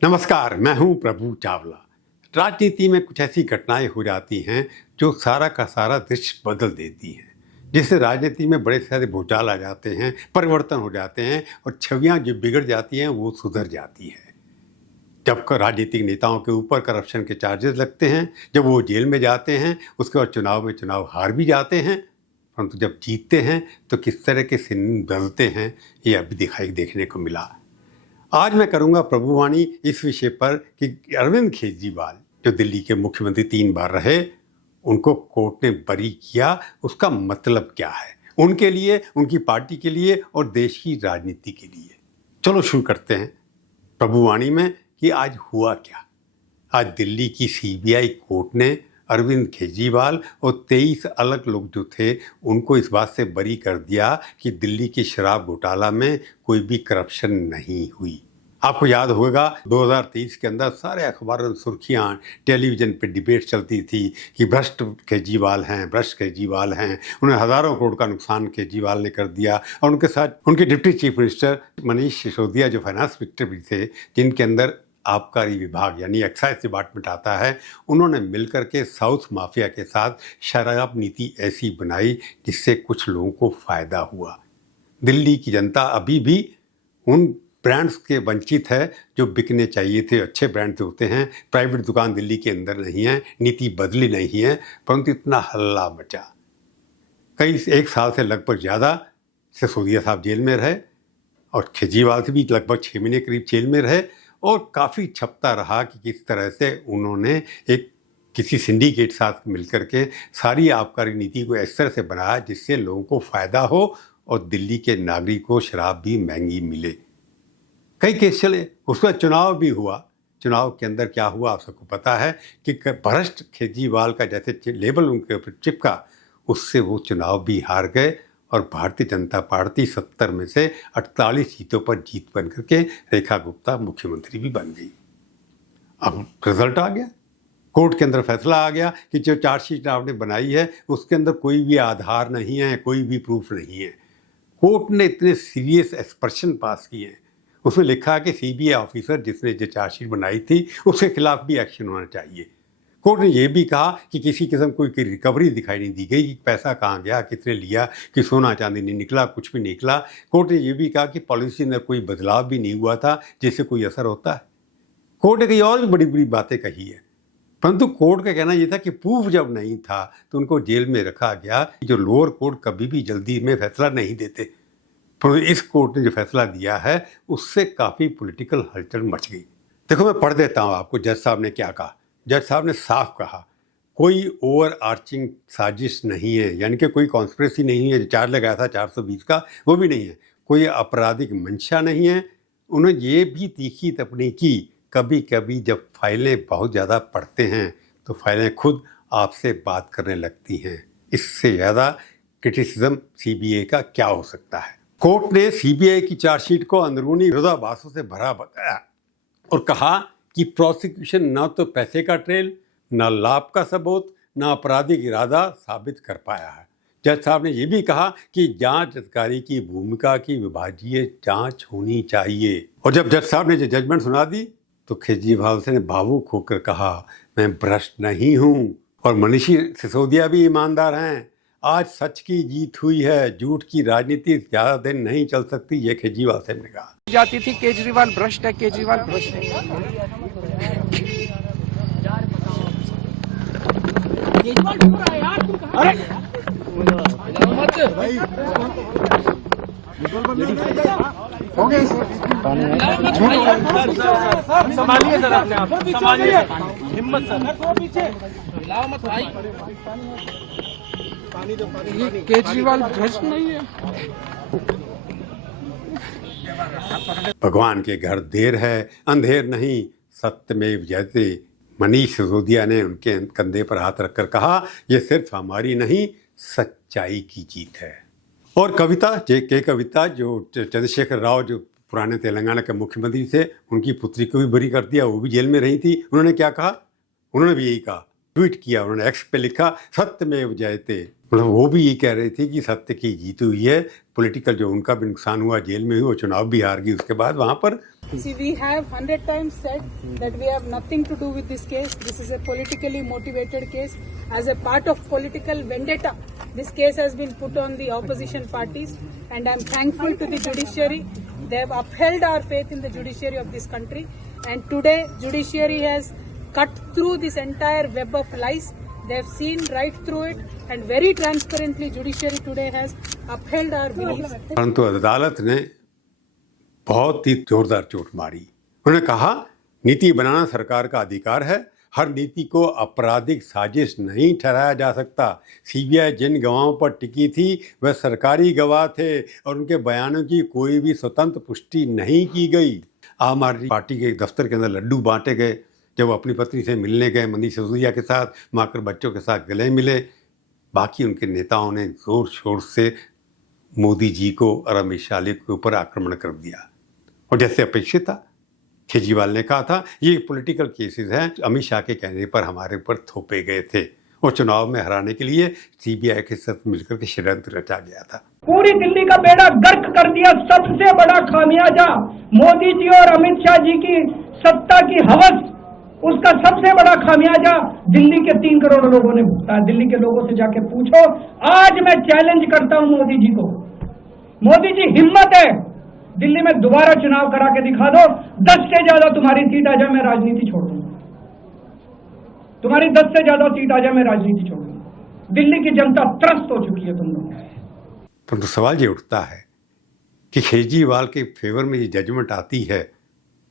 नमस्कार, मैं हूं प्रभु चावला। राजनीति में कुछ ऐसी घटनाएं हो जाती हैं जो सारा का सारा दृश्य बदल देती हैं, जिससे राजनीति में बड़े सारे भूचाल आ जाते हैं, परिवर्तन हो जाते हैं और छवियां जो बिगड़ जाती हैं वो सुधर जाती हैं। जब राजनीतिक नेताओं के ऊपर करप्शन के चार्जेस लगते हैं, जब वो जेल में जाते हैं, उसके बाद चुनाव में चुनाव हार भी जाते हैं, परंतु जब जीतते हैं तो किस तरह के सीन बदलते हैं ये अभी देखने को मिला। आज मैं करूंगा प्रभुवाणी इस विषय पर कि अरविंद केजरीवाल जो दिल्ली के मुख्यमंत्री 3 बार रहे, उनको कोर्ट ने बरी किया, उसका मतलब क्या है उनके लिए, उनकी पार्टी के लिए और देश की राजनीति के लिए। चलो शुरू करते हैं प्रभुवाणी में कि आज हुआ क्या। आज दिल्ली की सीबीआई कोर्ट ने अरविंद केजरीवाल और 23 अलग लोग जो थे उनको इस बात से बरी कर दिया कि दिल्ली की शराब घोटाला में कोई भी करप्शन नहीं हुई। आपको याद होगा 2023 के अंदर सारे अखबारों में सुर्खियां, टेलीविजन पे डिबेट चलती थी कि भ्रष्ट केजरीवाल हैं, उन्हें हज़ारों करोड़ का नुकसान केजरीवाल ने कर दिया। और उनके साथ उनके deputy chief minister Manish Sisodia जो फाइनेंस मिनिस्टर भी थे, जिनके अंदर आबकारी विभाग यानी एक्साइज डिपार्टमेंट आता है, उन्होंने मिलकर के साउथ माफिया के साथ शराब नीति ऐसी बनाई जिससे कुछ लोगों को फ़ायदा हुआ। दिल्ली की जनता अभी भी उन ब्रांड्स के वंचित है जो बिकने चाहिए थे। अच्छे ब्रांड होते हैं, प्राइवेट दुकान दिल्ली के अंदर नहीं है, नीति बदली नहीं है, परंतु इतना हल्ला मचा। कई 1 साल से लगभग ज़्यादा सिसोदिया साहब जेल में रहे और केजरीवाल से भी लगभग 6 महीने करीब जेल में रहे और काफ़ी छपता रहा कि किस तरह से उन्होंने एक किसी सिंडिकेट साथ मिलकर के सारी आबकारी नीति को इस तरह से बनाया जिससे लोगों को फ़ायदा हो और दिल्ली के नागरिक को शराब भी महंगी मिले। कई केस चले, उसका चुनाव भी हुआ। चुनाव के अंदर क्या हुआ आप सबको पता है कि भ्रष्ट केजरीवाल का जैसे लेबल उनके ऊपर चिपका, उससे वो चुनाव भी हार गए और भारतीय जनता पार्टी 70 में से 48 सीटों पर जीत बन करके रेखा गुप्ता मुख्यमंत्री भी बन गई। अब रिजल्ट आ गया, कोर्ट के अंदर फैसला आ गया कि जो चार्जशीट आपने बनाई है उसके अंदर कोई भी आधार नहीं है, कोई भी प्रूफ नहीं है। कोर्ट ने इतने सीरियस एक्सप्रेशन पास किए हैं, उसमें लिखा कि सीबीआई ऑफिसर जिसने जो चार्जशीट बनाई थी उसके खिलाफ भी एक्शन होना चाहिए। कोर्ट ने यह भी कहा कि किसी किस्म कोई रिकवरी दिखाई नहीं दी गई कि पैसा कहाँ गया, कितने लिया, कि सोना चांदी नहीं निकला, कुछ भी निकला। कोर्ट ने यह भी कहा कि पॉलिसी में कोई बदलाव भी नहीं हुआ था जिससे कोई असर होता है। कोर्ट ने कई और भी बड़ी बड़ी बातें कही है, परंतु कोर्ट का कहना यह था कि प्रूफ जब नहीं था तो उनको जेल में रखा गया। जो लोअर कोर्ट कभी भी जल्दी में फैसला नहीं देते, पर इस कोर्ट ने जो फैसला दिया है उससे काफ़ी पॉलिटिकल हलचल मच गई। देखो मैं पढ़ देता हूँ आपको जज साहब ने क्या कहा। जज साहब ने साफ कहा कोई ओवर आर्चिंग साजिश नहीं है, यानी कि कोई कॉन्स्पिरेसी नहीं है। जो चार्ज लगाया था 420 का वो भी नहीं है, कोई आपराधिक मंशा नहीं है। उन्होंने ये भी तीखी टिप्पणी की, कभी कभी जब फाइलें बहुत ज़्यादा पढ़ते हैं तो फाइलें खुद आपसे बात करने लगती हैं। इससे ज़्यादा क्रिटिसिज्म सीबीआई का क्या हो सकता है। कोर्ट ने सीबीआई की चार्जशीट को अंदरूनी विरोधाभासों से भरा बताया और कहा कि प्रोसिक्यूशन न तो पैसे का ट्रेल, न लाभ का सबूत, न आपराधिक इरादा साबित कर पाया है। जज साहब ने यह भी कहा कि जांच अधिकारी की भूमिका की विभागीय जांच होनी चाहिए। और जब जज साहब ने जो जजमेंट सुना दी तो केजरीवाल से ने भावुक होकर कहा मैं भ्रष्ट नहीं हूँ और मनीष सिसोदिया भी ईमानदार हैं। आज सच की जीत हुई है, झूठ की राजनीति ज्यादा दिन नहीं चल सकती, ये केजरीवाल साहब ने कहा। जाती थी केजरीवाल भ्रष्ट है, केजरीवाल भ्रष्ट है। अरे हो गए संभालिए सर, अपने आप संभालिए, हिम्मत सर, लाओ मत भाई। केजरीवाल भ्रष्ट नहीं है। भगवान के घर देर है अंधेर नहीं, सत्यमेव जयते। मनीष सिसोदिया ने उनके कंधे पर हाथ रखकर कहा यह सिर्फ हमारी नहीं सच्चाई की जीत है। और कविता कविता जो चंद्रशेखर राव जो पुराने तेलंगाना के मुख्यमंत्री थे, उनकी पुत्री को भी बरी कर दिया, वो भी जेल में रही थी। उन्होंने क्या कहा, उन्होंने भी यही कहा, ट्वीट किया, उन्होंने एक्स पे लिखा सत्यमेव जयते। मतलब वो भी ये कह रहे थे कि सत्य की जीत हुई है, पॉलिटिकल जो उनका भी नुकसान हुआ, जेल में हुई, वो चुनाव भी हार गई उसके बाद वहां पर। See, we have 100 times said that we have nothing to do with this case. This is a politically motivated case. As a part of political vendetta, this case has been put on the opposition parties, and I am thankful to the judiciary. They have upheld our faith in the judiciary of this country, and today judiciary has cut through this entire web of lies. They have seen right through it, and very transparently judiciary today has upheld our beliefs. परंतु अदालत ने बहुत ही जोरदार चोट मारी। उन्होंने कहा नीति बनाना सरकार का अधिकार है, हर नीति को आपराधिक साजिश नहीं ठहराया जा सकता। सीबीआई जिन गवाहों पर टिकी थी वह सरकारी गवाह थे और उनके बयानों की कोई भी स्वतंत्र पुष्टि नहीं की गई। आम आदमी पार्टी के दफ्तर के अंदर लड्डू बांटे गए जब वो अपनी पत्नी से मिलने गए, मनीष सिसोदिया के साथ, माकर बच्चों के साथ गले मिले। बाकी उनके नेताओं ने जोर शोर से मोदी जी को और अमित शाह के ऊपर आक्रमण कर दिया। और जैसे अपेक्षित था, केजरीवाल ने कहा था ये पॉलिटिकल केसेस हैं, अमित शाह के कहने पर हमारे ऊपर थोपे गए थे और चुनाव में हराने के लिए सीबीआई के साथ मिलकर के षड्यंत्र रचा गया था। पूरी दिल्ली का बेड़ा गर्क कर दिया। सबसे बड़ा खामियाजा मोदी जी और अमित शाह जी की सत्ता की हवस, उसका सबसे बड़ा खामियाजा दिल्ली के 3 करोड़ लोगों ने भुगता है। दिल्ली के लोगों से जाके पूछो। आज मैं चैलेंज करता हूं मोदी जी को, मोदी जी हिम्मत है दिल्ली में दोबारा चुनाव करा के दिखा दो, 10 से ज्यादा तुम्हारी सीट आ जाए मैं राजनीति छोड़ दूंगा। तुम्हारी 10 से ज्यादा सीट आ जाए मैं राजनीति छोड़ दूंगा। दिल्ली की जनता त्रस्त हो चुकी है तुम लोग। परंतु सवाल ये उठता है कि केजरीवाल के फेवर में ये जजमेंट आती है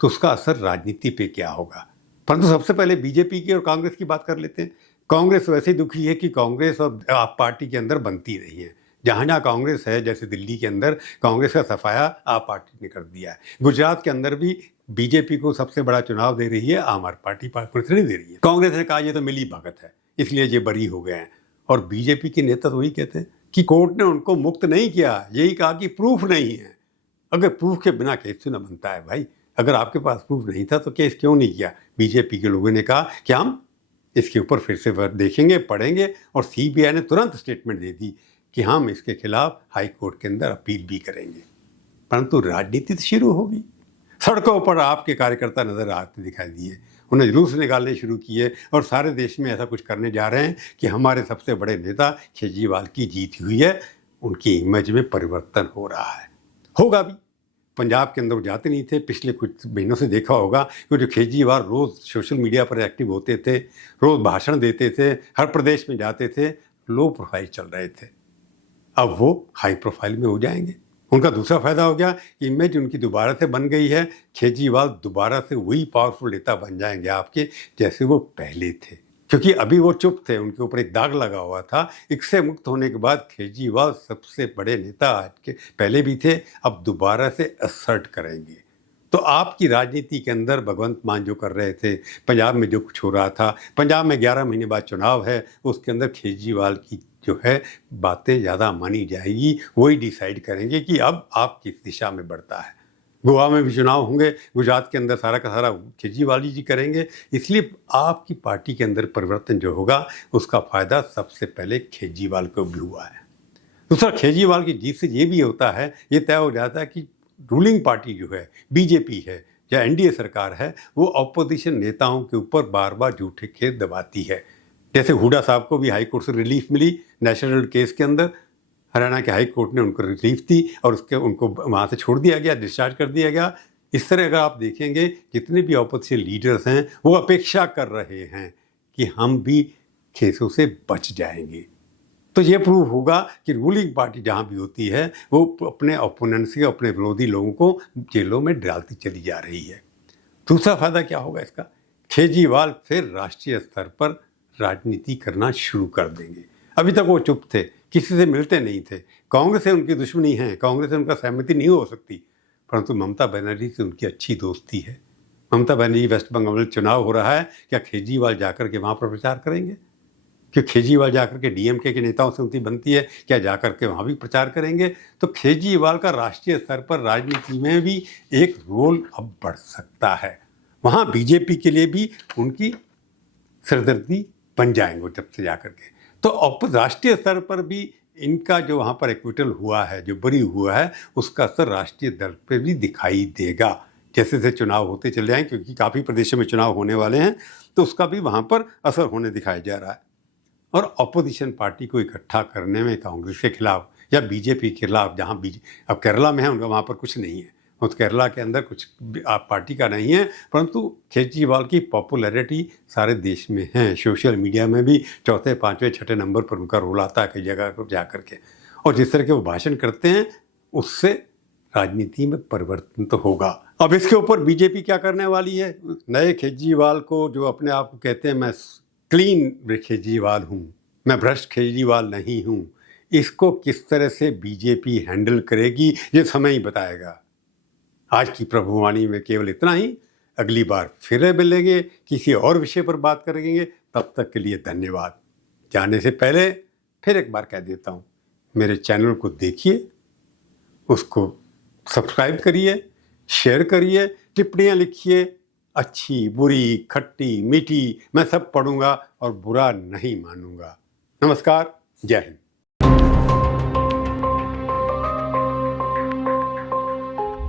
तो उसका असर राजनीति पे क्या होगा। परंतु सबसे पहले बीजेपी की और कांग्रेस की बात कर लेते हैं। कांग्रेस वैसे दुखी है कि कांग्रेस और आप पार्टी के अंदर बनती नहीं है। जहाँ जहाँ कांग्रेस है, जैसे दिल्ली के अंदर कांग्रेस का सफाया आप पार्टी ने कर दिया है। गुजरात के अंदर भी बीजेपी को सबसे बड़ा चुनाव दे रही है आम आदमी पार्टी, कांग्रेस नहीं दे रही है। कांग्रेस ने कहा ये तो मिली भगत है इसलिए ये बरी हो गए हैं, और बीजेपी के नेता तो वही कहते हैं कि कोर्ट ने उनको मुक्त नहीं किया, यही कहा कि प्रूफ नहीं है। अगर प्रूफ के बिना केस न बनता है भाई, अगर आपके पास प्रूफ नहीं था तो केस क्यों नहीं किया। बीजेपी के लोगों ने कहा कि हम इसके ऊपर फिर से देखेंगे, पढ़ेंगे, और सीबीआई ने तुरंत स्टेटमेंट दे दी कि हम इसके खिलाफ हाई कोर्ट के अंदर अपील भी करेंगे। परंतु राजनीति तो शुरू होगी। सड़कों पर आपके कार्यकर्ता नजर आते दिखाई दिए, उन्हें जुलूस निकालने शुरू किए और सारे देश में ऐसा कुछ करने जा रहे हैं कि हमारे सबसे बड़े नेता केजरीवाल की जीत हुई है, उनकी इमेज में परिवर्तन हो रहा है। होगा भी। पंजाब के अंदर वो जाते नहीं थे, पिछले कुछ महीनों से देखा होगा कि जो केजरीवाल रोज़ सोशल मीडिया पर एक्टिव होते थे, रोज़ भाषण देते थे, हर प्रदेश में जाते थे, लो प्रोफाइल चल रहे थे। अब वो हाई प्रोफाइल में हो जाएंगे। उनका दूसरा फायदा हो गया कि इमेज उनकी दोबारा से बन गई है। केजरीवाल दोबारा से वही पावरफुल नेता बन जाएंगे आपके जैसे वो पहले थे, क्योंकि अभी वो चुप थे, उनके ऊपर एक दाग लगा हुआ था। इससे मुक्त होने के बाद केजरीवाल सबसे बड़े नेता आज के पहले भी थे, अब दोबारा से असर्ट करेंगे। तो आपकी राजनीति के अंदर भगवंत मान जो कर रहे थे, पंजाब में जो कुछ हो रहा था, पंजाब में 11 महीने बाद चुनाव है, उसके अंदर केजरीवाल की जो है बातें ज़्यादा मानी जाएगी। वही डिसाइड करेंगे कि अब आप किस दिशा में बढ़ता है। गोवा में भी चुनाव होंगे, गुजरात के अंदर सारा का सारा केजरीवाल जी करेंगे। इसलिए आपकी पार्टी के अंदर परिवर्तन जो होगा उसका फ़ायदा सबसे पहले केजरीवाल को भी हुआ है। दूसरा, केजरीवाल की जीत से ये भी होता है, ये तय हो जाता है कि रूलिंग पार्टी जो है, बीजेपी है या एनडीए सरकार है, वो अपोजिशन नेताओं के ऊपर बार बार झूठे केस दबाती है। जैसे हुड्डा साहब को भी हाई कोर्ट से रिलीफ मिली नेशनल केस के अंदर, हरियाणा के हाई कोर्ट ने उनको रिलीफ दी और उनको वहाँ से छोड़ दिया गया, डिस्चार्ज कर दिया गया। इस तरह अगर आप देखेंगे जितने भी अपोजिशन लीडर्स हैं वो अपेक्षा कर रहे हैं कि हम भी केसों से बच जाएंगे। तो ये प्रूव होगा कि रूलिंग पार्टी जहाँ भी होती है वो अपने ओपोनेंट्स के, अपने विरोधी लोगों को जेलों में डालती चली जा रही है। दूसरा फायदा क्या होगा इसका, केजरीवाल फिर राष्ट्रीय स्तर पर राजनीति करना शुरू कर देंगे। अभी तक वो चुप थे, किसी से मिलते नहीं थे, कांग्रेस से उनकी दुश्मनी है, कांग्रेस से उनका सहमति नहीं हो सकती, परंतु ममता बनर्जी से उनकी अच्छी दोस्ती है। ममता बनर्जी वेस्ट बंगाल में चुनाव हो रहा है, क्या केजरीवाल जाकर के वहाँ पर प्रचार करेंगे? कि केजरीवाल जाकर के डीएमके के नेताओं से उनकी बनती है, क्या जाकर के वहाँ भी प्रचार करेंगे? तो केजरीवाल का राष्ट्रीय स्तर पर राजनीति में भी एक रोल अब बढ़ सकता है। वहाँ बीजेपी के लिए भी उनकी सरदर्दी बन जाएंगे जब से जाकर के। तो राष्ट्रीय स्तर पर भी इनका जो वहाँ पर एक्विटल हुआ है, जो बरी हुआ है, उसका असर राष्ट्रीय दर पे भी दिखाई देगा जैसे जैसे चुनाव होते चले जाएं, क्योंकि काफ़ी प्रदेशों में चुनाव होने वाले हैं, तो उसका भी वहाँ पर असर होने दिखाया जा रहा है। और अपोजिशन पार्टी को इकट्ठा करने में कांग्रेस के खिलाफ या बीजेपी के खिलाफ, जहाँ अब केरला में है उनका वहाँ पर कुछ नहीं है, उस केरला के अंदर कुछ आप पार्टी का नहीं है, परंतु केजरीवाल की पॉपुलैरिटी सारे देश में है। सोशल मीडिया में भी चौथे, पाँचवें, छठे नंबर पर उनका रोल आता है कई जगह पर जा करके, और जिस तरह के वो भाषण करते हैं उससे राजनीति में परिवर्तन तो होगा। अब इसके ऊपर बीजेपी क्या करने वाली है? नए केजरीवाल को, जो अपने आप को कहते हैं मैं क्लीन केजरीवाल हूँ, मैं भ्रष्ट केजरीवाल नहीं हूँ, इसको किस तरह से बीजेपी हैंडल करेगी ये समय ही बताएगा। आज की प्रभुवाणी में केवल इतना ही। अगली बार फिर मिलेंगे, किसी और विषय पर बात करेंगे। तब तक के लिए धन्यवाद। जाने से पहले फिर एक बार कह देता हूँ, मेरे चैनल को देखिए, उसको सब्सक्राइब करिए, शेयर करिए, टिप्पणियाँ लिखिए, अच्छी, बुरी, खट्टी, मीठी, मैं सब पढ़ूंगा और बुरा नहीं मानूंगा। नमस्कार, जय हिंद।